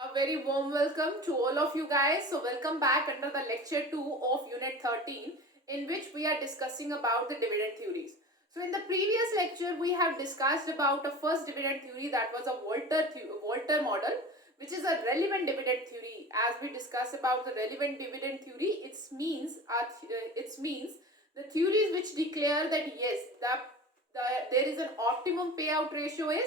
A very warm welcome to all of you guys. So welcome back under the lecture 2 of unit 13, in which we are discussing about the dividend theories. So in the previous lecture we have discussed about the first dividend theory, that was a Volter model, which is a relevant dividend theory. As we discuss about the relevant dividend theory, it means the theories which declare that yes, there is an optimum payout ratio is,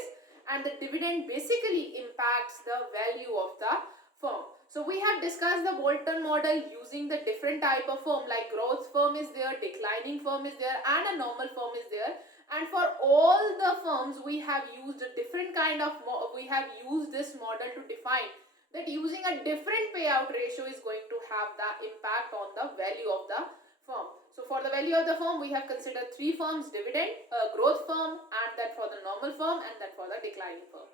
and the dividend basically impacts the value of the firm. So we have discussed the Bolton model using the different type of firm, like growth firm is there, declining firm is there, and a normal firm is there. And for all the firms we have used a different kind of we have used this model to define that using a different payout ratio is going to have the impact on the value of the firm. So for the value of the firm, we have considered three firms: dividend, growth firm, and then for the normal firm, and then for the declining firm.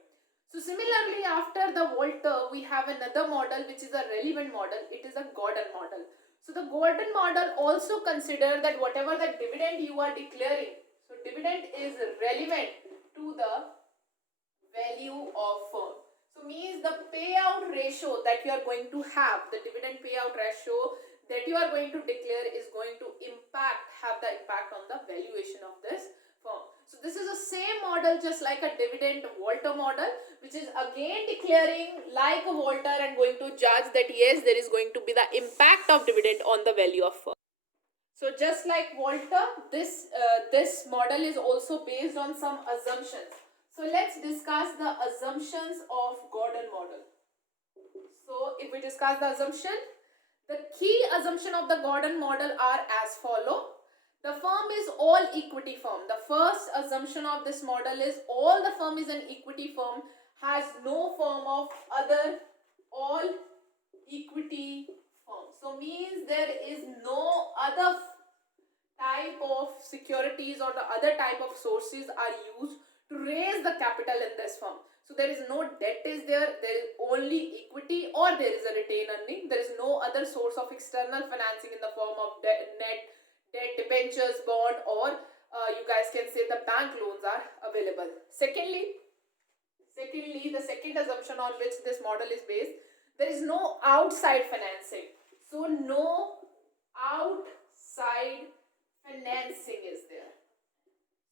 So similarly, after the Volter, we have another model which is a relevant model. It is a Gordon model. So the Gordon model also consider that whatever the dividend you are declaring, so dividend is relevant to the value of firm. So means the payout ratio that you are going to have, the dividend payout ratio that you are going to declare is going to have the impact on the valuation of this firm. So this is the same model just like a dividend Volter model, which is again declaring like a Volter and going to judge that yes, there is going to be the impact of dividend on the value of firm. So just like Volter, this model is also based on some assumptions. So let's discuss the assumptions of Gordon model. So if we discuss the assumption, the key assumption of the Gordon model are as follow. The firm is all equity firm. The first assumption of this model is all the firm is an equity firm, has no form of other, all equity firm. So means there is no other type of securities or the other type of sources are used to raise the capital in this firm. So there is no debt is there is only equity or there is a retained earning. There is no other source of external financing in the form of net debt, debentures, bond, or you guys can say the bank loans are available. Secondly, the second assumption on which this model is based, there is no outside financing. So no outside financing is there.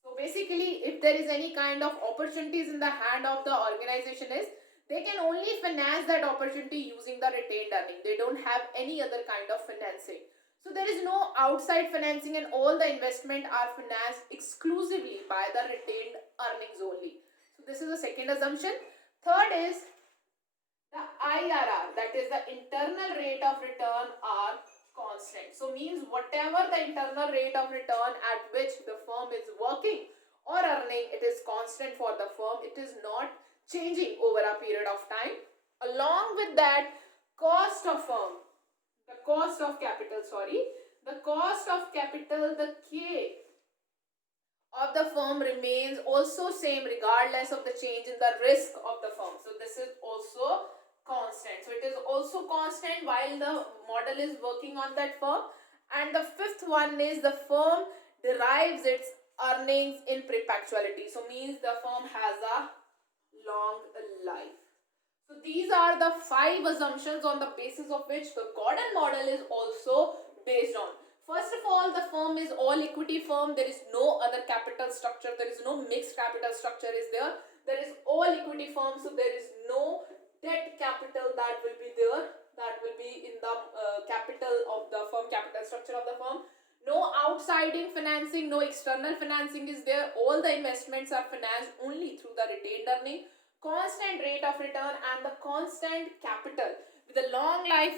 So basically, if there is any kind of opportunities in the hand of the organization is, they can only finance that opportunity using the retained earning. They don't have any other kind of financing. So there is no outside financing and all the investment are financed exclusively by the retained earnings only. So this is the second assumption. Third is the IRR, that is the internal rate of return, are constant. So means whatever the internal rate of return at which the firm is working or earning, it is constant for the firm. It is not changing over a period of time. Along with that, cost of firm, the cost of capital, the K of the firm remains also same regardless of the change in the risk of the firm. So this is also constant. So it is also constant while the model is working on that firm. And the fifth one is the firm derives its earnings in perpetuality. So means the firm has a long life. So these are the 5 assumptions on the basis of which the Gordon model is also based on. First of all, the firm is all equity firm. There is no other capital structure. There is no mixed capital structure is there. There is all equity firm. So there is no debt capital that will be there. That will be in the capital of the firm, capital structure of the firm. No outsiding financing, no external financing is there. All the investments are financed only through the retained earning, constant rate of return, and the constant capital with the long life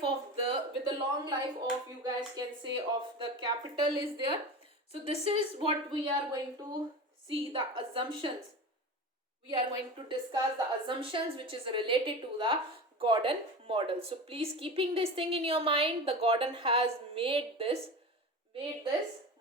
of you guys can say of the capital is there. So this is what we are going to see, the assumptions. We are going to discuss the assumptions which is related to the Gordon model. So please keeping this thing in your mind, the Gordon has made this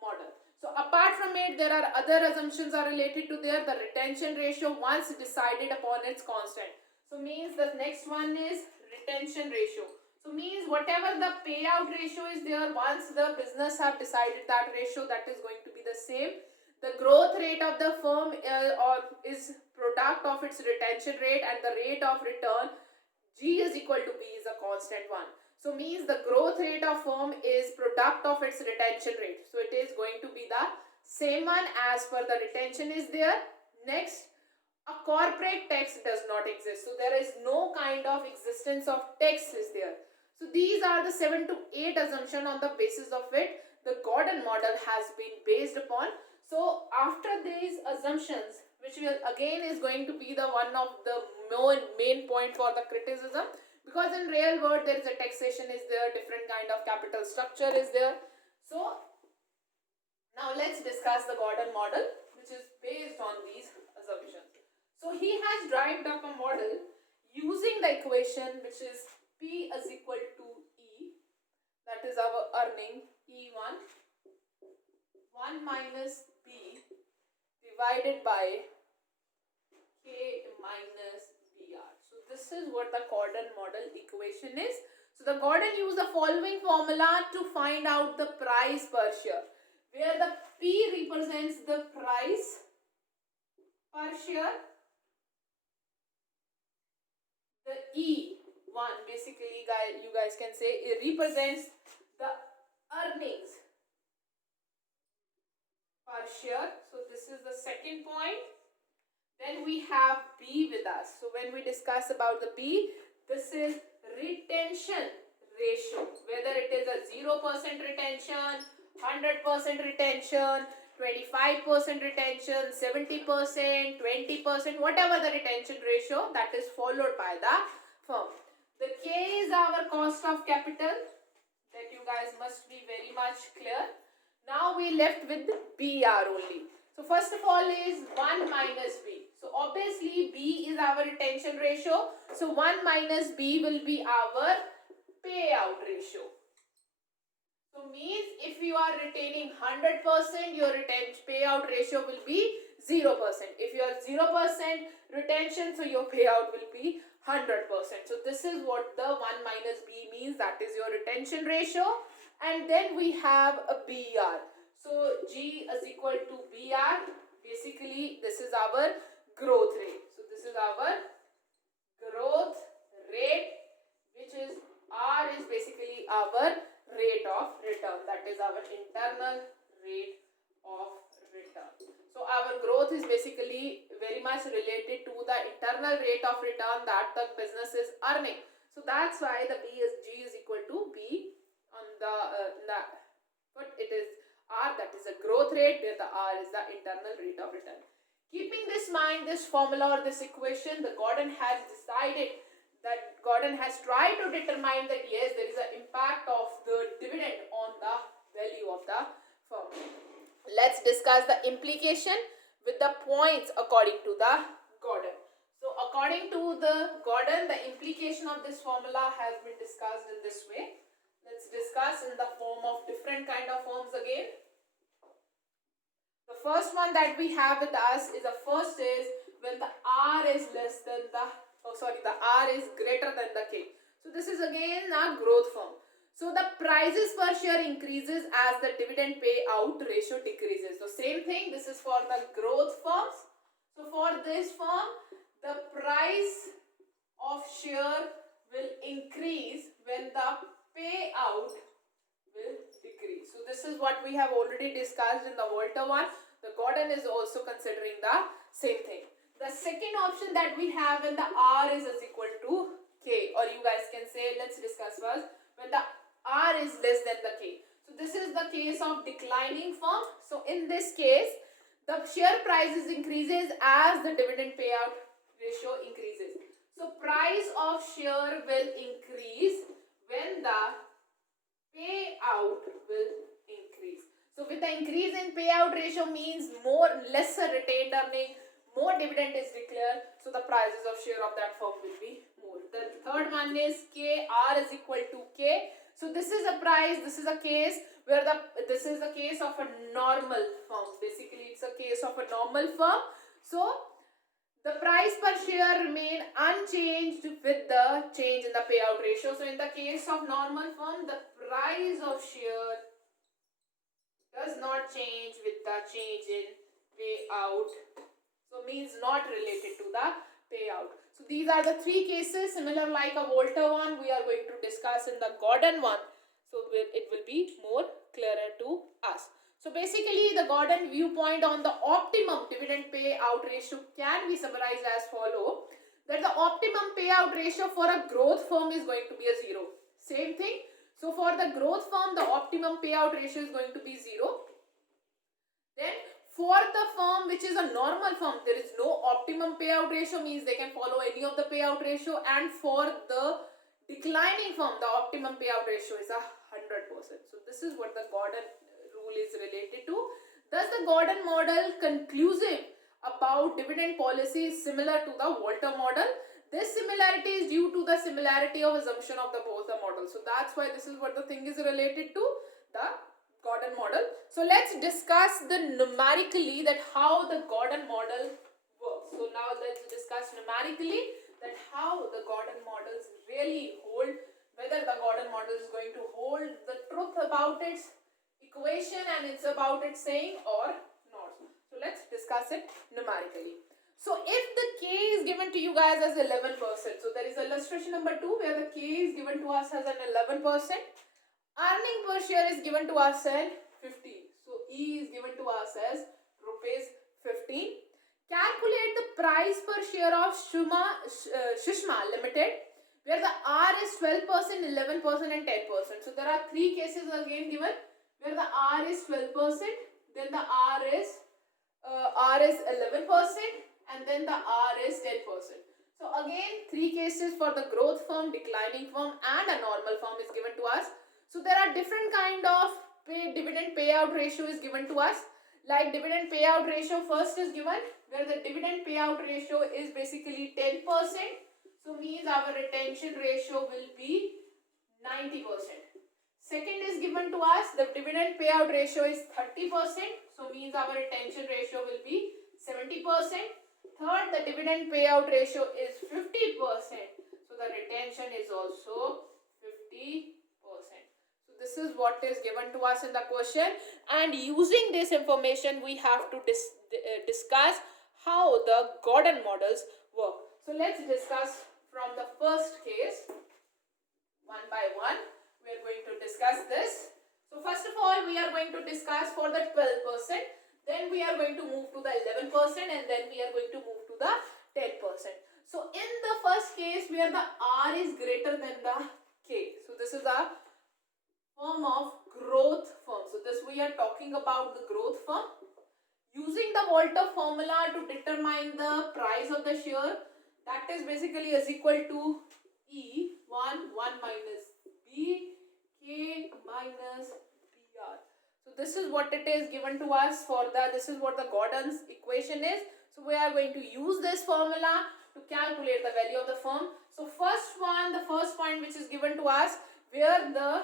model. So apart from it, there are other assumptions are related to there. The retention ratio once decided upon, it's constant. So means the next one is retention ratio. So means whatever the payout ratio is there, once the business have decided that ratio, that is going to be the same. The growth rate of the firm is product of its retention rate, and the rate of return G is equal to B is a constant one. So means the growth rate of firm is product of its retention rate. So it is going to be the same one as per the retention is there. Next, a corporate tax does not exist. So there is no kind of existence of tax is there. So these are the 7 to 8 assumption on the basis of it the Gordon model has been based upon. So after these assumptions, which will again is going to be the one of the main point for the criticism, because in real world there is a taxation is there, different kind of capital structure is there. So now let's discuss the Gordon model, which is based on these assumptions. So he has derived up a model using the equation which is P is equal to E, that is our earning E1, 1 minus B divided by K minus BR. So this is what the Gordon model equation is. So the Gordon used the following formula to find out the price per share, where the P represents the price per share, the E1 basically you guys can say it represents the earnings per share. So this is the second point. Then we have B with us. So when we discuss about the B, this is retention ratio, whether it is a 0% retention, 100% retention, 25% retention, 70%, 20%, whatever the retention ratio that is followed by the firm. The K is our cost of capital, that you guys must be very much clear. Now we left with BR only. So first of all is 1 minus B. So obviously B is our retention ratio. So 1 minus B will be our payout ratio. So means if you are retaining 100%, your payout ratio will be 0%. If you are 0% retention, so your payout will be 100%. So this is what the 1 minus B means, that is your retention ratio. And then we have a BR. So G is equal to BR. Basically, this is our growth rate. So this is our growth rate, which is R is basically our rate of return. That is our internal rate of return. So our growth is basically very much related to the internal rate of return that the business is earning. So that's why the G is equal to B on but it is R, that is a growth rate, where the R is the internal rate of return. Keeping this mind, this formula or this equation, the Gordon has decided that Gordon has tried to determine that yes, there is an impact of the dividend on the value of the firm. Let's discuss the implication with the points according to the Gordon. So according to the Gordon, the implication of this formula has been discussed in this way. Let's discuss in the form of different kind of forms again. The first one that we have with us is when the R is less than the R is greater than the K. So this is again a growth form. So the prices per share increases as the dividend payout ratio decreases. So same thing, this is for the growth firms. So for this firm, the price of share will increase when the payout will decrease. So this is what we have already discussed in the Volta one. The Gordon is also considering the same thing. The second option that we have when the R is equal to K, or you guys can say, let's discuss first, when the R is less than the K. So this is the case of declining firm. So in this case, the share prices increases as the dividend payout ratio increases. So price of share will increase when the payout will increase. So with the increase in payout ratio means lesser retained earning, more dividend is declared, so the prices of share of that firm will be more. The third one is K, R is equal to K. So this is a price, this is a case where this is a case of a normal firm. Basically it's a case of a normal firm. So the price per share remain unchanged with the change in the payout ratio. So in the case of normal firm, the price of share does not change with the change in payout. So means not related to the payout. So these are the three cases similar like a Volter one we are going to discuss in the Gordon one. So it will be more clearer to us. So basically the Gordon viewpoint on the optimum dividend payout ratio can be summarized as follow, that the optimum payout ratio for a growth firm is going to be a 0. Same thing. So for the growth firm the optimum payout ratio is going to be 0. Then for the firm which is a normal firm, there is no optimum payout ratio, means they can follow any of the payout ratio, and for the declining firm the optimum payout ratio is 100%. So this is what the Gordon rule is related to. Thus the Gordon model conclusive about dividend policy is similar to the Volter model. This similarity is due to the similarity of assumption of the both the models. So that's why this is what the thing is related to, the Gordon model. So let's discuss the numerically that how the Gordon model works. So now let's discuss numerically that how the Gordon models really hold, whether the Gordon model is going to hold the truth about its equation and it's about its saying or not. So let's discuss it numerically. So if the K is given to you guys as 11%, so there is illustration number 2 where the K is given to us as an 11%. Earning per share is given to us as 15. So E is given to us as rupees 15. Calculate the price per share of Sushma Limited, where the R is 12%, 11% and 10%. So there are three cases again given where the R is 12%, then the R is 11% and then the R is 10%. So again three cases for the growth firm, declining firm and a normal firm is given to us. So there are different kind of dividend payout ratio is given to us. Like dividend payout ratio first is given where the dividend payout ratio is basically 10%. So means our retention ratio will be 90%. Second is given to us, the dividend payout ratio is 30%. So means our retention ratio will be 70%. Third, the dividend payout ratio is 50%. So the retention is also 50%. This is what is given to us in the question, and using this information we have to discuss how the Gordon models work. So let's discuss from the first case one by one. We are going to discuss this. So first of all we are going to discuss for the 12%, then we are going to move to the 11% and then we are going to move to the 10%. So in the first case where the R is greater than the K, so this is a form of growth firm. So this we are talking about the growth firm. Using the Volter formula to determine the price of the share, that is basically is equal to E1 minus B K minus BR. So this is what it is given to us for the, this is what the Gordon's equation is. So we are going to use this formula to calculate the value of the firm. So first one, the first point which is given to us where the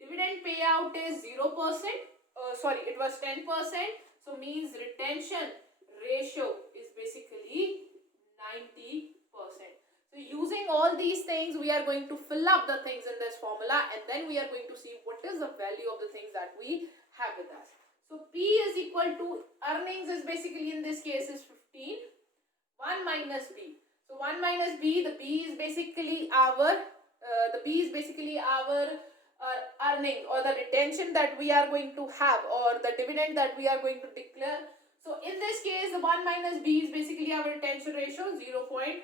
dividend payout is 0%, it was 10%, so means retention ratio is basically 90%. So using all these things we are going to fill up the things in this formula and then we are going to see what is the value of the things that we have with us. So P is equal to, earnings is basically in this case is 15, 1 minus B. So 1 minus B, the B is basically our earning or the retention that we are going to have or the dividend that we are going to declare. So in this case the 1 minus B is basically our retention ratio 0.190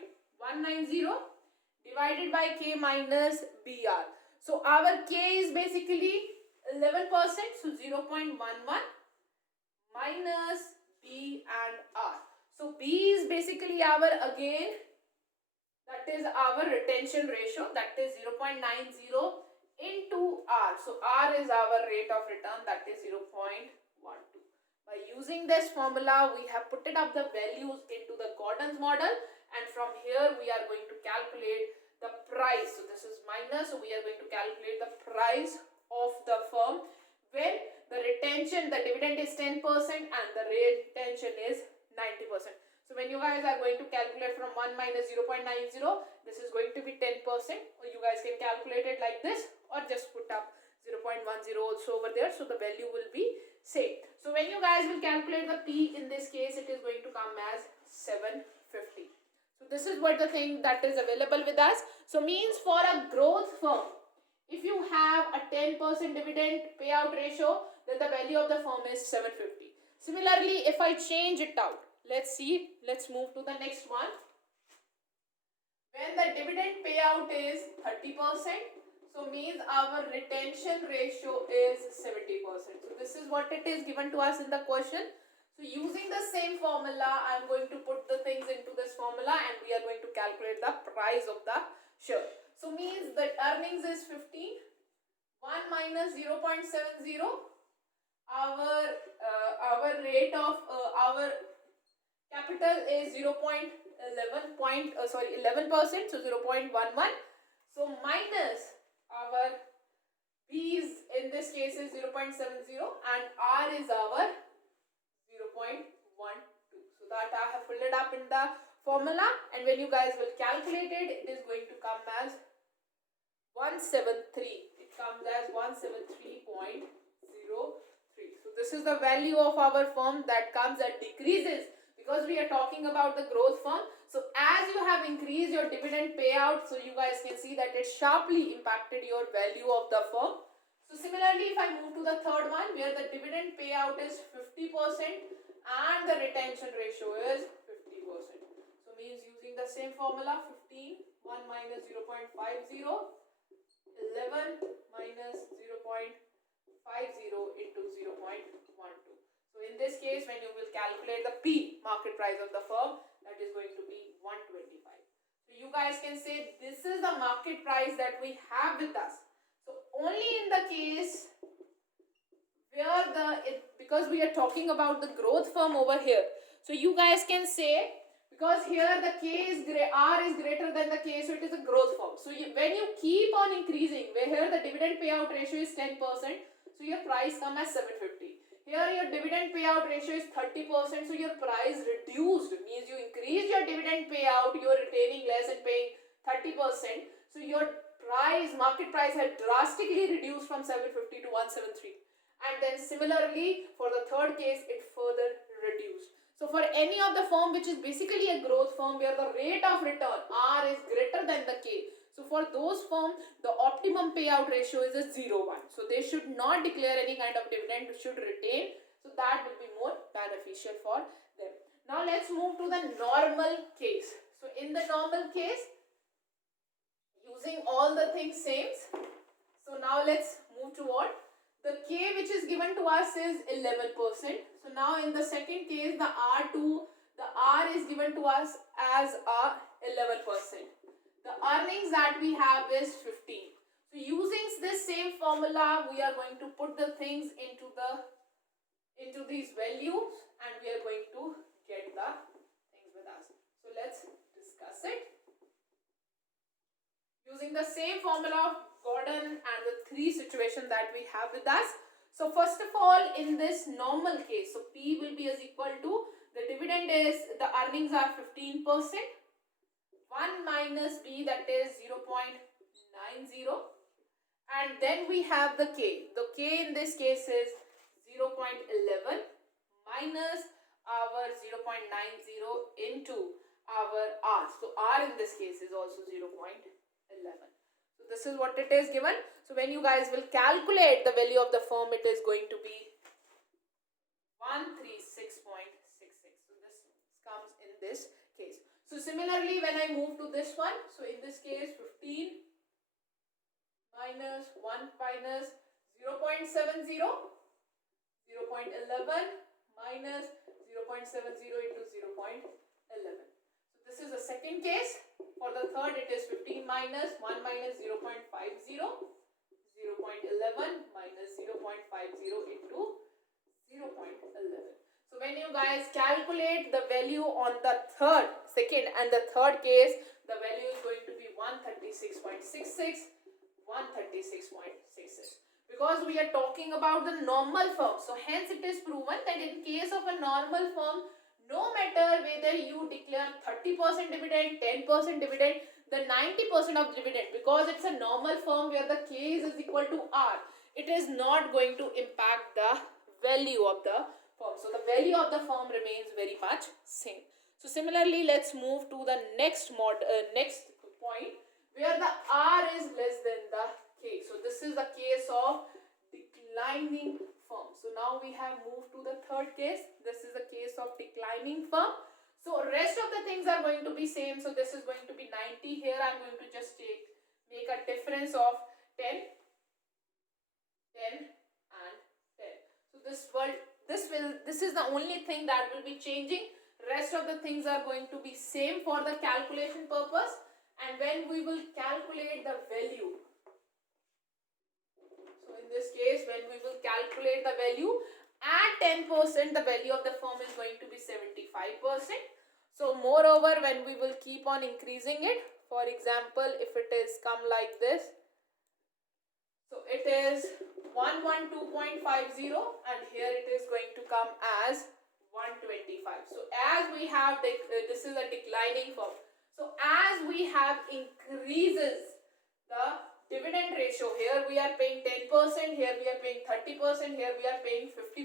divided by K minus BR. So our K is basically 11%, so 0.11 minus B and R. So B is basically our, again, that is our retention ratio, that is 0.90 into R. So R is our rate of return, that is 0.12. By using this formula, we have put it up the values into the Gordon's model, and from here we are going to calculate the price. So this is minus, so we are going to calculate the price of the firm when the retention, the dividend is 10% and the retention is 90%. So when you guys are going to calculate from 1 minus 0.90, this is going to be 10%, or you guys can calculate it like this or just put up 0.10 also over there, so the value will be same. So when you guys will calculate the P in this case, it is going to come as 750. So this is what the thing that is available with us. So means for a growth firm, if you have a 10% dividend payout ratio, then the value of the firm is 750. Similarly, if I change it out, let's see, let's move to the next one. When the dividend payout is 30%, so means our retention ratio is 70%. So this is what it is given to us in the question. So using the same formula, I am going to put the things into this formula and we are going to calculate the price of the share. So means that earnings is 15, 1 minus 0.70, our rate of our capital is 0.11 11%, so 0.11. So minus our B is in this case is 0.70 and R is our 0.12. So that I have filled it up in the formula, and when you guys will calculate it, it is going to come as 173. It comes as 173.03. So this is the value of our firm that comes and decreases because we are talking about the growth firm. So as you have increased your dividend payout, so you guys can see that it sharply impacted your value of the firm. So similarly, if I move to the third one where the dividend payout is 50% and the retention ratio is 50%. So means using the same formula, 15, 1 minus 0.50, 11 minus 0.50 into 0.12. So in this case, when you will calculate the P, market price of the firm, that is going to be 125. So you guys can say this is the market price that we have with us. So only in the case where because we are talking about the growth firm over here. So you guys can say, because here the R is greater than the K, so it is a growth firm. So when you keep on increasing, where here the dividend payout ratio is 10%, so your price comes as 750. Here your dividend payout ratio is 30%, so your price reduced, means you increase your dividend payout, you are retaining less and paying 30%. So your market price has drastically reduced from 750 to 173. And then similarly, for the third case, it further reduced. So for any of the firm which is basically a growth firm where the rate of return R is greater than the K, so for those firms, the optimum payout ratio is a 0:1. So they should not declare any kind of dividend, should retain. So that will be more beneficial for them. Now let's move to the normal case. So in the normal case, using all the things same. So now let's move to what? The K which is given to us is 11%. So now in the second case, the R is given to us as a 11%. The earnings that we have is 15. So using this same formula, we are going to put the things into these values and we are going to get the things with us. So let's discuss it. Using the same formula of Gordon and the three situations that we have with us. So first of all, in this normal case, so P will be as equal to, the dividend is, the earnings are 15%, 1 minus B, that is 0.90, and then we have the K. The K in this case is 0.11 minus our 0.90 into our R. So R in this case is also 0.11. So this is what it is given. So when you guys will calculate the value of the firm, it is going to be 136.66. So this comes in this case. So similarly, when I move to this one, so in this case 15 minus 1 minus 0.70, 0.11 minus 0.70 into 0.11. So this is the second case. For the third, it is 15 minus 1 minus 0.50, 0.11 minus 0.50 into 0.11. So when you guys calculate the value on the second and the third case, the value is going to be 136.66, 136.66. Because we are talking about the normal firm. So hence it is proven that in case of a normal firm, no matter whether you declare 30% dividend, 10% dividend, the 90% of dividend, because it's a normal firm where the K is equal to R, it is not going to impact the value of the firm. So the value of the firm remains very much same. So similarly, let's move to the next point where the R is less than the K. So this is the case of declining firm. So now we have moved to the third case. This is the case of declining firm. So rest of the things are going to be same. So this is going to be 90. Here I'm going to just make a difference of 10, 10 and 10. So this is the only thing that will be changing. Rest of the things are going to be same for the calculation purpose, and when we will calculate the value, so in this case when we will calculate the value at 10%, the value of the firm is going to be 75%. So moreover, when we will keep on increasing it, for example, if it is come like this, so it is 112.50 and here it is going to come as 125. So as we have this is a declining firm. So as we have increases the dividend ratio, here we are paying 10%, here we are paying 30%, here we are paying 50%.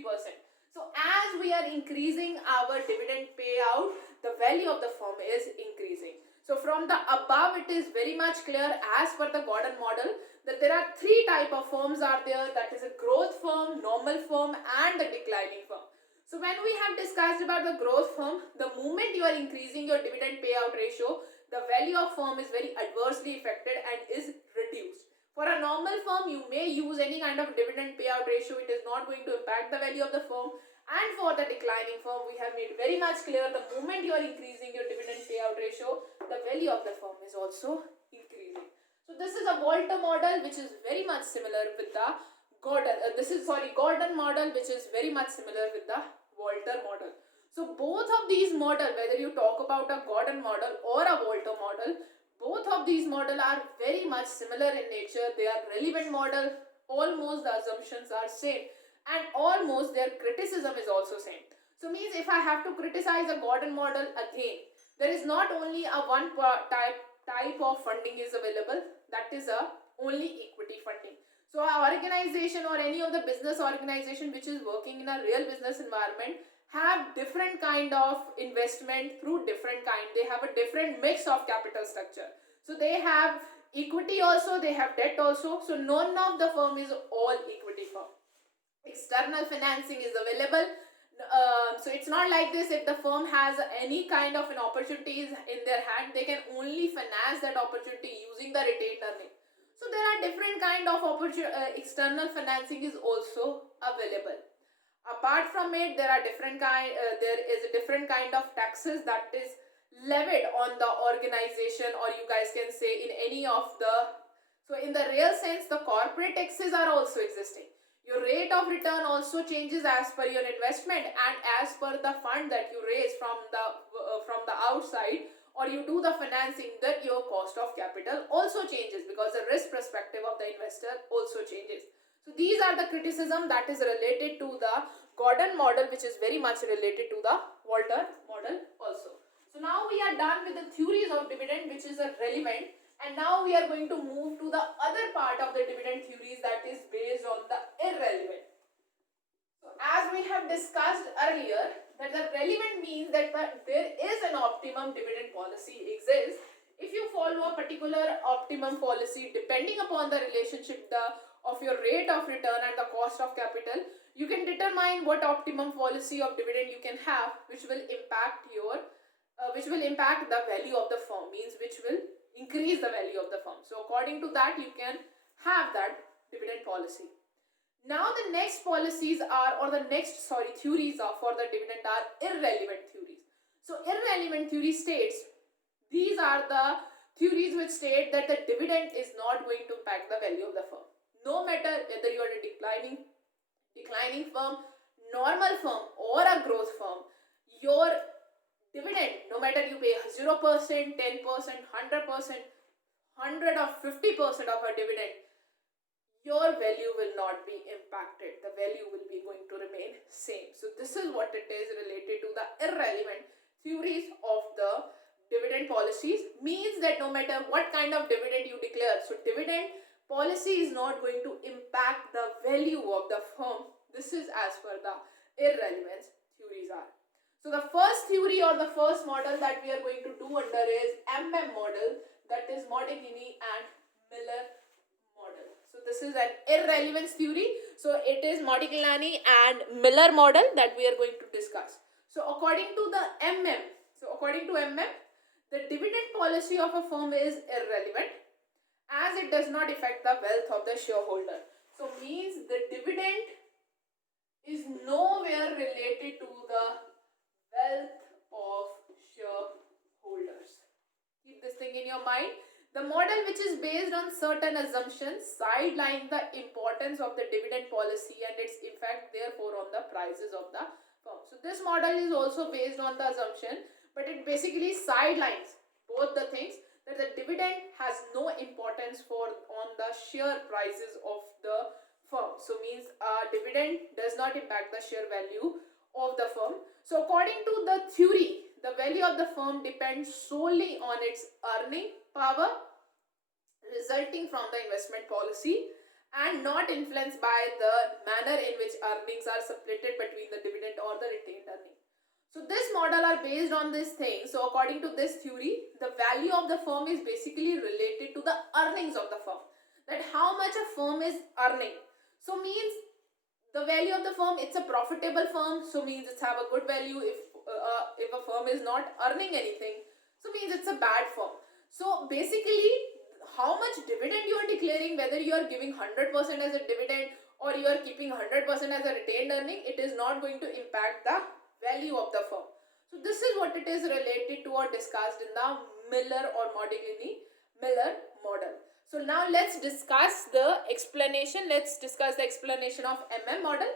So as we are increasing our dividend payout, the value of the firm is increasing. So from the above, it is very much clear as per the Gordon model that there are three type of firms are there, that is a growth firm, normal firm and the declining firm. So when we have discussed about the growth firm, the moment you are increasing your dividend payout ratio, the value of firm is very adversely affected and is reduced. For a normal firm, you may use any kind of dividend payout ratio, it is not going to impact the value of the firm. And for the declining firm, we have made very much clear the moment you are increasing your dividend payout ratio, the value of the firm is also increasing. So this is a Volter model which is very much similar with the Gordon model, which is very much similar with the Volter model. So both of these model, whether you talk about a Gordon model or a Volter model, both of these model are very much similar in nature. They are relevant model, almost the assumptions are same and almost their criticism is also same. So means if I have to criticize a Gordon model again, there is not only a one type of funding is available, that is a only equity funding. So our organization or any of the business organization which is working in a real business environment have different kind of investment through different kind. They have a different mix of capital structure. So they have equity also, they have debt also. So none of the firm is all equity firm. External financing is available. So it's not like this. If the firm has any kind of an opportunities in their hand, they can only finance that opportunity using the retained earning. So there are different kind of external financing is also available. Apart from it, there is a different kind of taxes that is levied on the organization, or you guys can say in any of the, so in the real sense, the corporate taxes are also existing. Your rate of return also changes as per your investment and as per the fund that you raise from the outside, or you do the financing, that your cost of capital also changes because the risk perspective of the investor also changes. So these are the criticism that is related to the Gordon model, which is very much related to the Volter model also. So now we are done with the theories of dividend, which is relevant, and now we are going to move to the other part of the dividend theories that is based on the irrelevant. So as we have discussed earlier, that the relevant means that there is an optimum dividend policy exists. If you follow a particular optimum policy, depending upon the relationship of your rate of return and the cost of capital, you can determine what optimum policy of dividend you can have, which will impact the value of the firm, means which will increase the value of the firm. So according to that, you can have that dividend policy. Now the next theories are for the dividend are irrelevant theories. So irrelevant theory states, these are the theories which state that the dividend is not going to impact the value of the firm. No matter whether you are a declining firm, normal firm or a growth firm, your dividend, no matter you pay 0%, 10%, 100%, 100 or 50% of a dividend, your value will not be impacted. The value will be going to remain same. So this is what it is related to the irrelevant theories of the dividend policies, means that no matter what kind of dividend you declare, so dividend policy is not going to impact the value of the firm. This is as per the irrelevance theories are. So the first theory or the first model that we are going to do under is MM model, that is Modigliani and Miller model. So this is an irrelevance theory. So it is Modigliani and Miller model that we are going to discuss. So according to MM, the dividend policy of a firm is irrelevant as it does not affect the wealth of the shareholder. So means the dividend is nowhere related to the wealth of shareholders. Keep this thing in your mind. The model, which is based on certain assumptions, sidelines the importance of the dividend policy and its effect therefore on the prices of the firm. So this model is also based on the assumption, but it basically sidelines both the things, that the dividend has no importance on the share prices of the firm. So means dividend does not impact the share value of the firm. So according to the theory, the value of the firm depends solely on its earning power resulting from the investment policy and not influenced by the manner in which earnings are split between the dividend or the retained earning. So this model are based on this thing. So according to this theory, the value of the firm is basically related to the earnings of the firm, that how much a firm is earning. So means the value of the firm, it's a profitable firm, so means it's have a good value. If a firm is not earning anything, so means it's a bad firm. So basically how much dividend you are declaring, whether you are giving 100% as a dividend or you are keeping 100% as a retained earning, it is not going to impact the value of the firm. So this is what it is related to or discussed in the Miller or Modigliani Miller model. So now let's discuss the explanation. Let's discuss the explanation of MM model.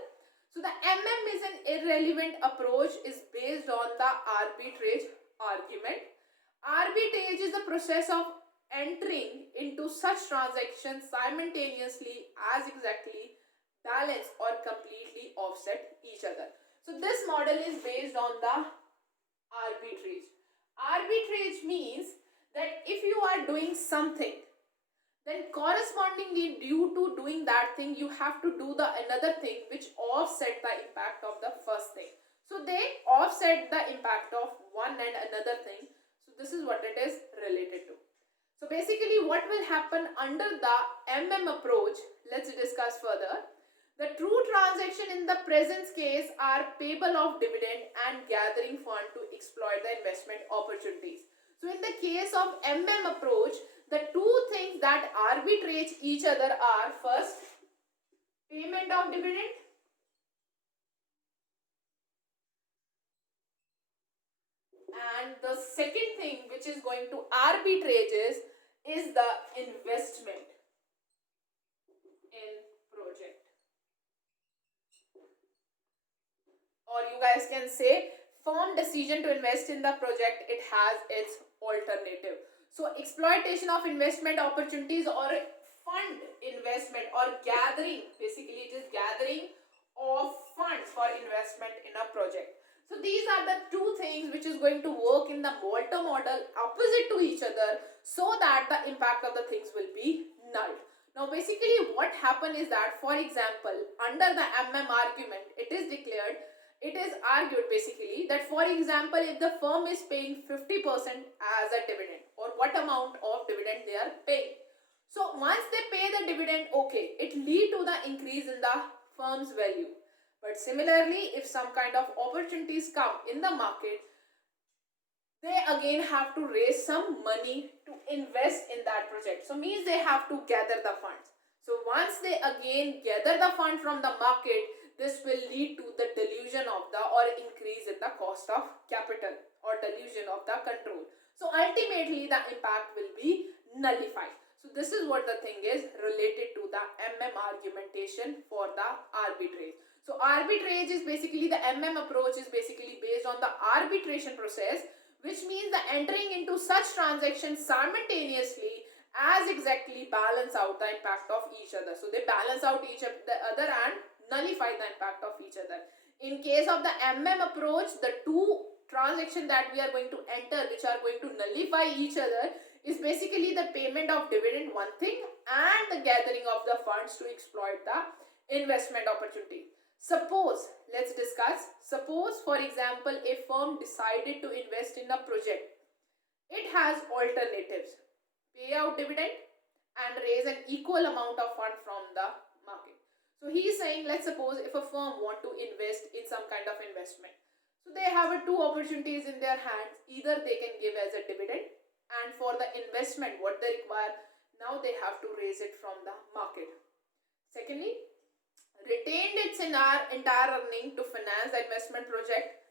So the MM is an irrelevant approach is based on the arbitrage argument. Arbitrage is the process of entering into such transactions simultaneously as exactly balance or completely offset each other. So this model is based on the arbitrage. Arbitrage means that if you are doing something, then correspondingly due to doing that thing, you have to do the another thing which offset the impact of the first thing. So they offset the impact of one and another thing. So this is what it is related to. So basically what will happen under the MM approach, let's discuss further. The true transaction in the present case are payable of dividend and gathering fund to exploit the investment opportunities. So in the case of MM approach, the two things that arbitrage each other are first payment of dividend and the second thing which is going to arbitrage is the investment in project, or you guys can say firm decision to invest in the project, it has its alternative. So exploitation of investment opportunities or fund investment or gathering, basically it is gathering of funds for investment in a project. So these are the two things which is going to work in the Molter model opposite to each other so that the impact of the things will be null. Now basically what happened is that, for example, under the MM argument, it is argued basically that, for example, if the firm is paying 50% as a dividend, or what amount of dividend they are paying. So once they pay the dividend, okay, it lead to the increase in the firm's value. But similarly, if some kind of opportunities come in the market, they again have to raise some money to invest in that project. So means they have to gather the funds. So once they again gather the fund from the market, this will lead to the dilution of the or increase in the cost of capital or dilution of the control. So ultimately the impact will be nullified. So this is what the thing is related to the MM argumentation for the arbitrage. So arbitrage is basically, the MM approach is basically based on the arbitration process, which means the entering into such transactions simultaneously as exactly balance out the impact of each other. So they balance out each of the other and nullify the impact of each other. In case of the MM approach, the two transactions that we are going to enter which are going to nullify each other is basically the payment of dividend, one thing, and the gathering of the funds to exploit the investment opportunity. Suppose, let's discuss, suppose for example a firm decided to invest in a project. It has alternatives: pay out dividend and raise an equal amount of fund from the market. So he is saying, let's suppose if a firm want to invest in some kind of investment, so they have two opportunities in their hands. Either they can give as a dividend, and for the investment what they require, now they have to raise it from the market. Secondly, retained its entire earning to finance the investment project.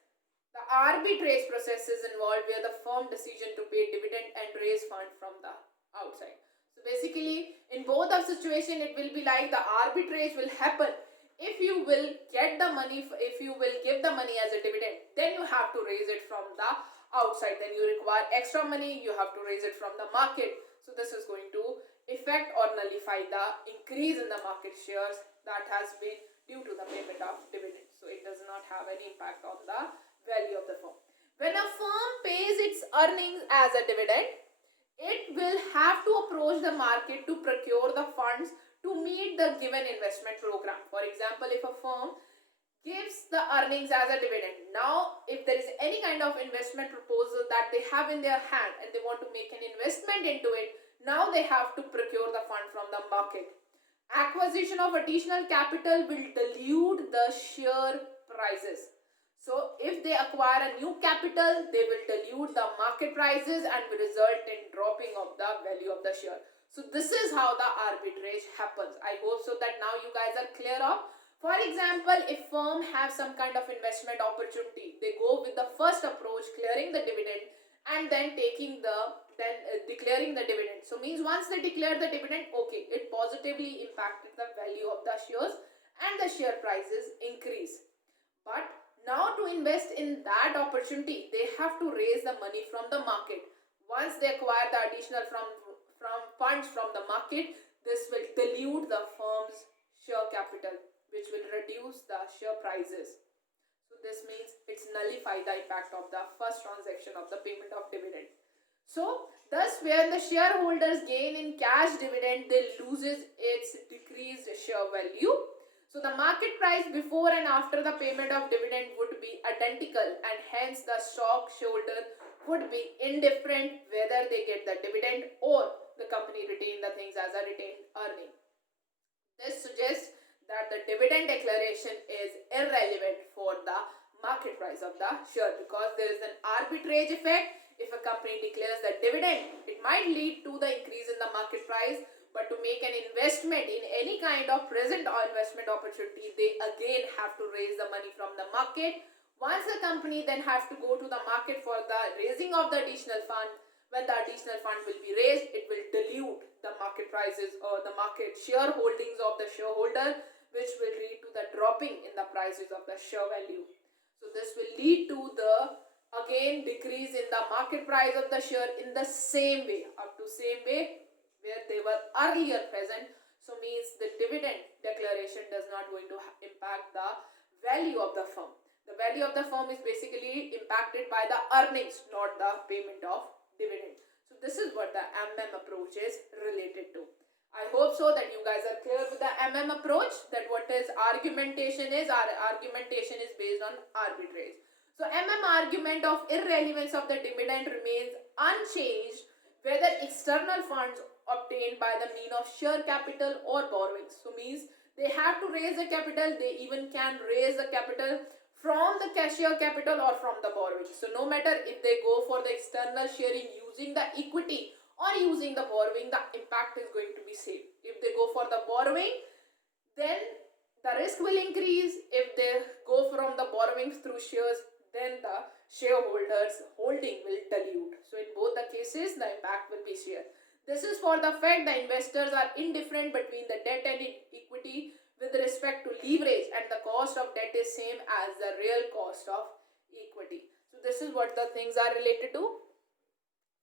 The arbitrage process is involved where the firm decision to pay dividend and raise fund from the outside. So basically, in both of situation, it will be like the arbitrage will happen. If you will get the money, if you will give the money as a dividend, then you have to raise it from the outside. Then you require extra money, you have to raise it from the market. So this is going to affect or nullify the increase in the market shares that has been due to the payment of dividend. So it does not have any impact on the value of the firm. When a firm pays its earnings as a dividend, it will have to approach the market to procure the funds to meet the given investment program. For example, if a firm gives the earnings as a dividend, now if there is any kind of investment proposal that they have in their hand and they want to make an investment into it, now they have to procure the fund from the market. Acquisition of additional capital will dilute the share prices. So if they acquire a new capital, they will dilute the market prices and will result in dropping of the value of the share. So this is how the arbitrage happens. I hope so that now you guys are clear of. For example, if firm have some kind of investment opportunity, they go with the first approach, clearing the dividend and then declaring the dividend. So means once they declare the dividend, okay, it positively impacted the value of the shares and the share prices increase. But now to invest in that opportunity, they have to raise the money from the market. Once they acquire the additional from funds from the market, this will dilute the firm's share capital, which will reduce the share prices. So this means it's nullify the impact of the first transaction of the payment of dividend. So thus when the shareholders gain in cash dividend, they loses its decreased share value. So the market price before and after the payment of dividend would be identical, and hence the stockholder would be indifferent whether they get the dividend or the company retain the things as a retained earning. This suggests that the dividend declaration is irrelevant for the market price of the share, because there is an arbitrage effect. If a company declares the dividend, it might lead to the increase in the market price, but to make an investment in any kind of present or investment opportunity, they again have to raise the money from the market. Once the company then has to go to the market for the raising of the additional fund, when the additional fund will be raised, it will dilute the market prices or the market shareholdings of the shareholder, which will lead to the dropping in the prices of the share value. So this will lead to the again decrease in the market price of the share in the same way, up to same way where they were earlier present. So means the dividend declaration does not going to impact the value of the firm. The value of the firm is basically impacted by the earnings, not the payment of dividend. So this is what the approach is related to. I hope so that you guys are clear with the approach, that what is argumentation is. Our argumentation is based on arbitrage. So argument of irrelevance of the dividend remains unchanged whether external funds obtained by the mean of share capital or borrowings. So means they have to raise the capital, they even can raise the capital from the share capital or from the borrowing. So no matter if they go for the external sharing using the equity or using the borrowing, the impact is going to be same. If they go for the borrowing, then the risk will increase. If they go from the borrowings through shares, then the shareholders holding will dilute. So in both the cases, the impact will be share. This is for the fact the investors are indifferent between the debt and equity with respect to leverage, and the cost of debt is same as the real cost of equity. So this is what the things are related to.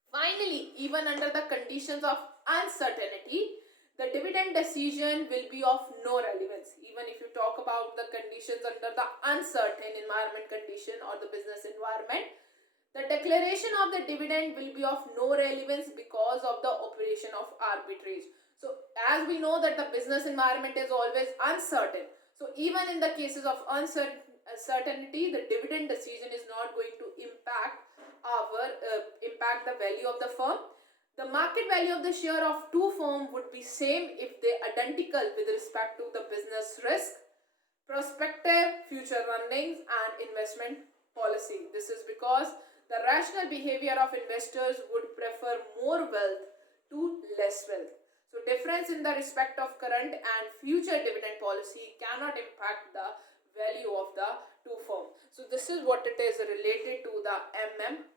Finally, even under the conditions of uncertainty, the dividend decision will be of no relevance. Even if you talk about the conditions under the uncertain environment condition or the business environment, the declaration of the dividend will be of no relevance because of the operation of arbitrage. So as we know that the business environment is always uncertain. So even in the cases of uncertainty, the dividend decision is not going to impact the value of the firm. The market value of the share of two firms would be same if they identical with respect to the business risk, prospective future earnings and investment policy. This is because the rational behavior of investors would prefer more wealth to less wealth. So difference in the respect of current and future dividend policy cannot impact the value of the two firms. So this is what it is related to the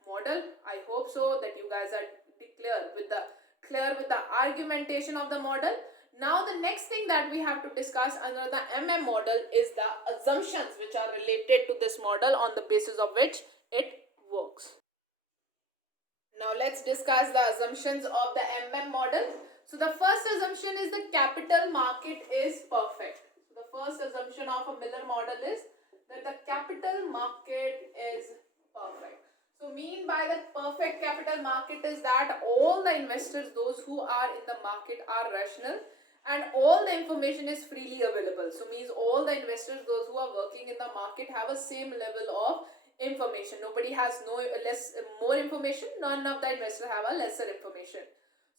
model. I hope so that you guys are clear with the argumentation of the model. Now the next thing that we have to discuss under the model is the assumptions which are related to this model on the basis of which it works. Now let's discuss the assumptions of the model. So the first assumption is the capital market is perfect. So the first assumption of a Miller model is that the capital market is perfect. So mean by the perfect capital market is that all the investors, those who are in the market, are rational and all the information is freely available. So means all the investors, those who are working in the market, have a same level of information. Nobody has more information. None of the investors have a lesser information.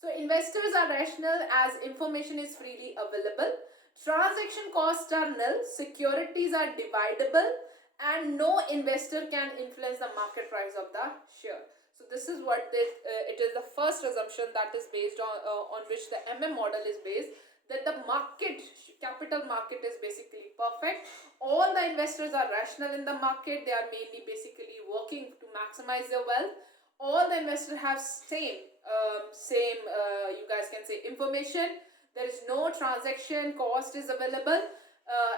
So investors are rational as information is freely available. Transaction costs are nil. Securities are dividable, and no investor can influence the market price of the share. So this is what it is the first assumption that is based on which the model is based, that the capital market is basically perfect. All the investors are rational in the market. They are mainly basically working to maximize their wealth. All the investors have same you guys can say information. There is no transaction cost is available,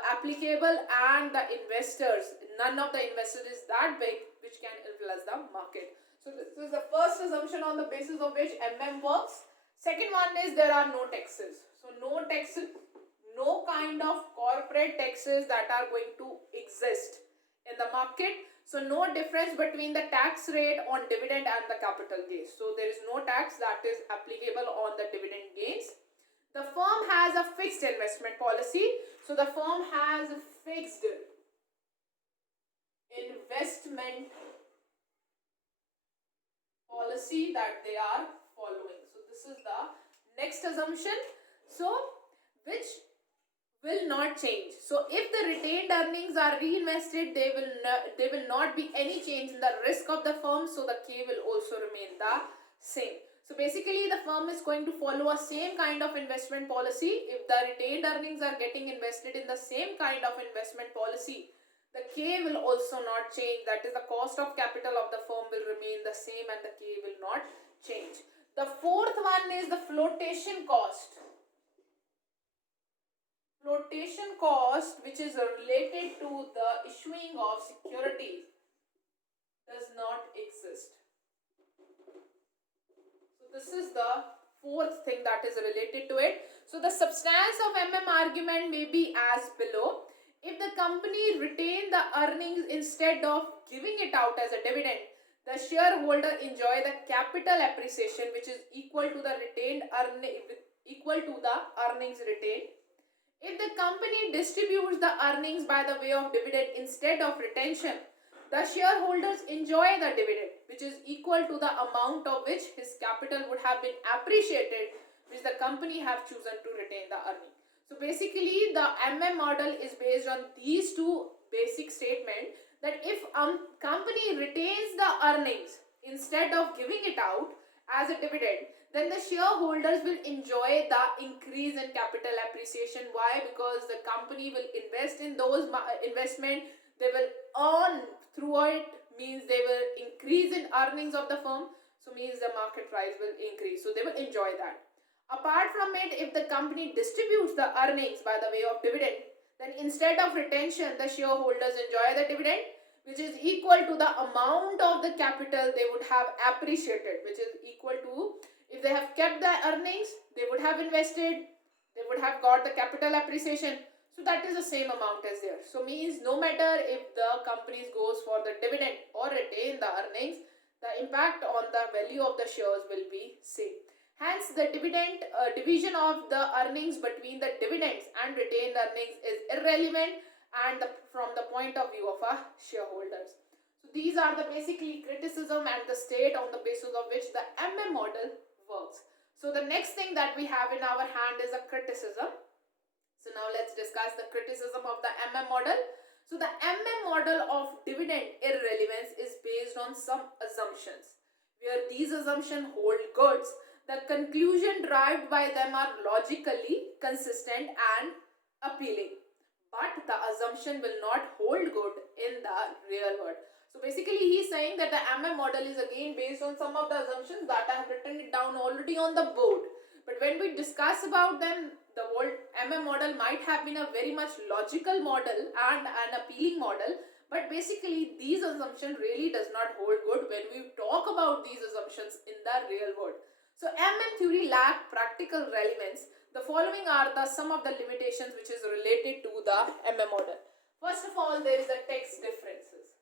applicable, and the investors, none of the investors is that big which can influence the market. So this is the first assumption on the basis of which works. Second one is there are no taxes. So no taxes, no kind of corporate taxes that are going to exist in the market. So no difference between the tax rate on dividend and the capital gains. So there is no tax that is applicable on the dividend gains. The firm has a fixed investment policy. So the firm has a fixed investment policy that they are following. So this is the next assumption. So which will not change. So if the retained earnings are reinvested, they will not be any change in the risk of the firm. So the K will also remain the same. So basically the firm is going to follow a same kind of investment policy. If the retained earnings are getting invested in the same kind of investment policy, the K will also not change. That is, the cost of capital of the firm will remain the same and the K will not change. The fourth one is the flotation cost. Flotation cost, which is related to the issuing of securities, does not exist. So this is the fourth thing that is related to it. So the substance of argument may be as below. If the company retain the earnings instead of giving it out as a dividend, the shareholder enjoy the capital appreciation, which is equal to the earnings retained. If the company distributes the earnings by the way of dividend instead of retention, the shareholders enjoy the dividend, which is equal to the amount of which his capital would have been appreciated, which the company have chosen to retain the earning. So basically the model is based on these two basic statements, that if company retains the earnings instead of giving it out as a dividend, then the shareholders will enjoy the increase in capital appreciation. Why? Because the company will invest in those investment, they will earn through it, means they will increase in earnings of the firm, so means the market price will increase, so they will enjoy that. Apart from it, if the company distributes the earnings by the way of dividend, then instead of retention, the shareholders enjoy the dividend, which is equal to the amount of the capital they would have appreciated, which is equal to, if they have kept the earnings, they would have invested, they would have got the capital appreciation. So that is the same amount as there. So means no matter if the companies goes for the dividend or retain the earnings, the impact on the value of the shares will be same. Hence, the dividend division of the earnings between the dividends and retained earnings is irrelevant and from the point of view of our shareholders. So these are the basically criticism and the state on the basis of which the MM model works. So the next thing that we have in our hand is a criticism. So now let's discuss the criticism of the MM model. So the MM model of dividend irrelevance is based on some assumptions. Where these assumptions hold goods, the conclusion derived by them are logically consistent and appealing. But the assumption will not hold good in the real world. So basically he's saying that the MM model is again based on some of the assumptions that I have written it down already on the board. But when we discuss about them, the whole MM model might have been a very much logical model and an appealing model, but basically these assumptions really does not hold good when we talk about these assumptions in the real world. So MM theory lack practical relevance. The following are the some of the limitations which is related to the MM model. First of all, there is a tax differences.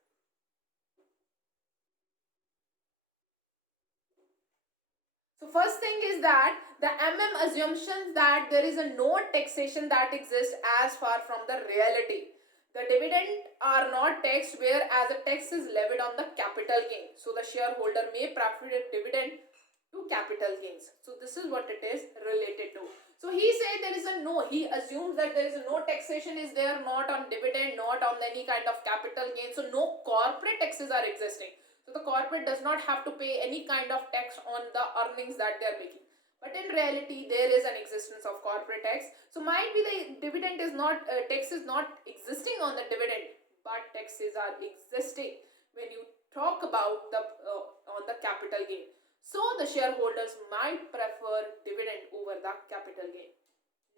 So first thing is that the MM assumptions that there is a no taxation that exists as far from the reality. The dividend are not taxed whereas a tax is levied on the capital gain. So the shareholder may profit a dividend to capital gains. So this is what it is related to. So he said there is a no, he assumes that there is a no taxation is there, not on dividend, not on any kind of capital gain. So no corporate taxes are existing. So the corporate does not have to pay any kind of tax on the earnings that they are making. But in reality, there is an existence of corporate tax. So might be the dividend is not, tax is not existing on the dividend, but taxes are existing when you talk about the on the capital gain. So the shareholders might prefer dividend over the capital gain.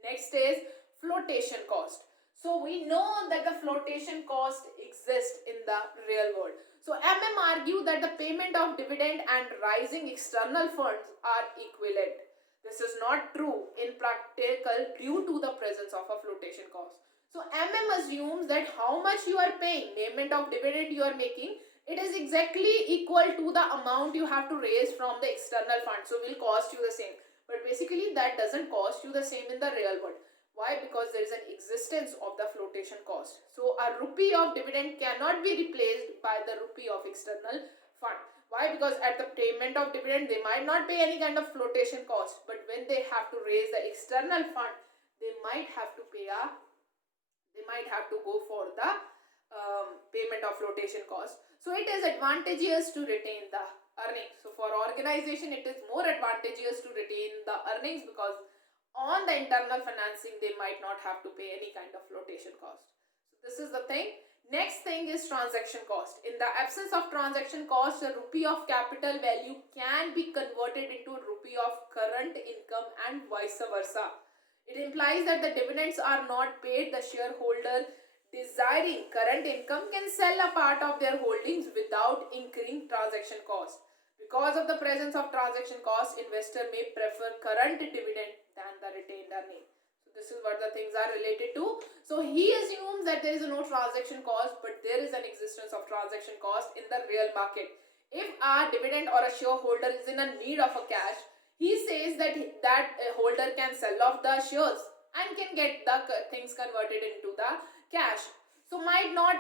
Next is flotation cost. So we know that the flotation cost exists in the real world. So MM argue that the payment of dividend and rising external funds are equivalent. This is not true in practical due to the presence of a flotation cost. So MM assumes that how much you are paying, payment of dividend you are making, it is exactly equal to the amount you have to raise from the external fund. So will cost you the same. But basically that doesn't cost you the same in the real world. Why? Because there is an existence of the flotation cost. So a rupee of dividend cannot be replaced by the rupee of external fund. Why? Because at the payment of dividend they might not pay any kind of flotation cost, but when they have to raise the external fund, they might have to pay a, they might have to go for the payment of flotation cost. So it is advantageous to retain the earnings. So for organization it is more advantageous to retain the earnings because on the internal financing they might not have to pay any kind of flotation cost. So this is the thing. Next thing is transaction cost. In the absence of transaction cost, a rupee of capital value can be converted into a rupee of current income and vice versa. It implies that the dividends are not paid. The shareholder desiring current income can sell a part of their holdings without incurring transaction cost. Because of the presence of transaction cost, investor may prefer current dividend than the retained earning. So this is what the things are related to. So he assumes that there is no transaction cost, but there is an existence of transaction cost in the real market. If a dividend or a shareholder is in a need of a cash, he says that a holder can sell off the shares and can get the things converted into the cash. So might not